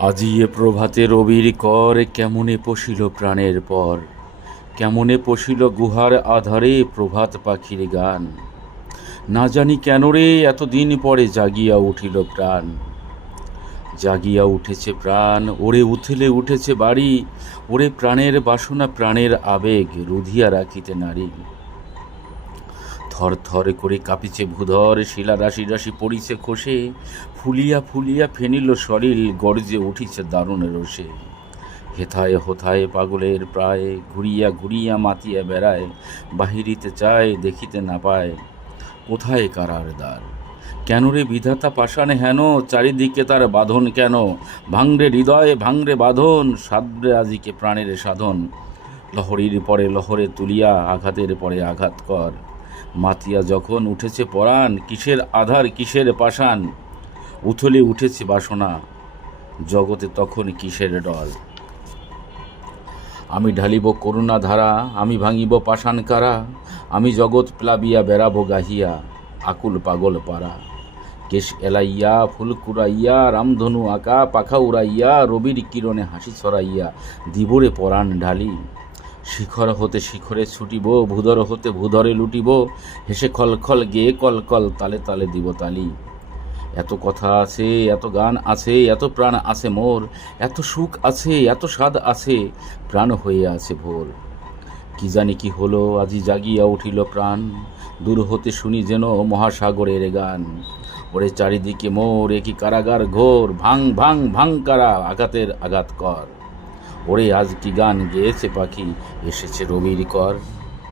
আজি এ প্রভাতে রবির কর, কেমনে পশিল প্রাণের পর, কেমনে পশিল গুহার আধারে প্রভাত পাখির গান। না জানি কেন রে এতদিন পরে জাগিয়া উঠিল প্রাণ, জাগিয়া উঠেছে প্রাণ, ওরে উথলে উঠেছে বাড়ি, ওরে প্রাণের বাসনা প্রাণের আবেগ রুধিয়া রাখিতে নারী। থর থর করে কাঁপিছে ভূধর, শিলা রাশি রাশি পড়িছে খসে, ফুলিয়া ফুলিয়া ফেনিল শরীর গর্জে উঠিছে দারুণ রোষে। হেথায় হোথায় পাগলের প্রায়, ঘুরিয়া ঘুরিয়া মাতিয়া বেড়ায়, বাহিরিতে চায় দেখিতে না পায়, কোথায় কারার দ্বার। কেন রে বিধাতা পাষাণ হেন, চারিদিকে তার বাঁধন কেন, ভাঙরে হৃদয়ে ভাঙরে বাঁধন, সাদ্রে আজিকে প্রাণের সাধন। লহরীর পরে লহরে তুলিয়া আঘাতের পরে আঘাত কর, মাতিয়া যখন উঠেছে পরাণ, কিসের আধার কিসের পাষাণ, উথলে উঠেছে বাসনা জগতে তখন কিসের ডল। আমি ঢালিব করুণা ধারা, আমি ভাঙিব পাষাণ কারা, আমি জগৎ প্লাবিয়া বেড়াবো গাহিয়া আকুল পাগল পারা। কেশ এলাইয়া ফুল কুড়াইয়া, রামধনু আঁকা পাখা উড়াইয়া, রবির কিরণে হাসি ছড়াইয়া দিবরে পরাণ ঢালি। শিখর হতে শিখরে ছুটিব, ভূধর হতে ভূধরে লুটিব, হেসে খলখল গেয়ে কলকল তালে তালে দিব তালি। এত কথা আছে, এত গান আছে, এত প্রাণ আছে মোর, এত সুখ আছে, এত স্বাদ আছে, প্রাণ হয়ে আছে ভোর। কি জানি কি হলো আজি জাগিয়া উঠিল প্রাণ, দূর হতে শুনি যেন মহাসাগরের গান। ওরে চারিদিকে মোর একই কারাগার ঘোর, ভাঙ ভাঙ ভাঙ কারা আঘাতের আঘাত কর। ওরে আজ কি গান গেয়েছে পাখি, এসেছে রবির কর।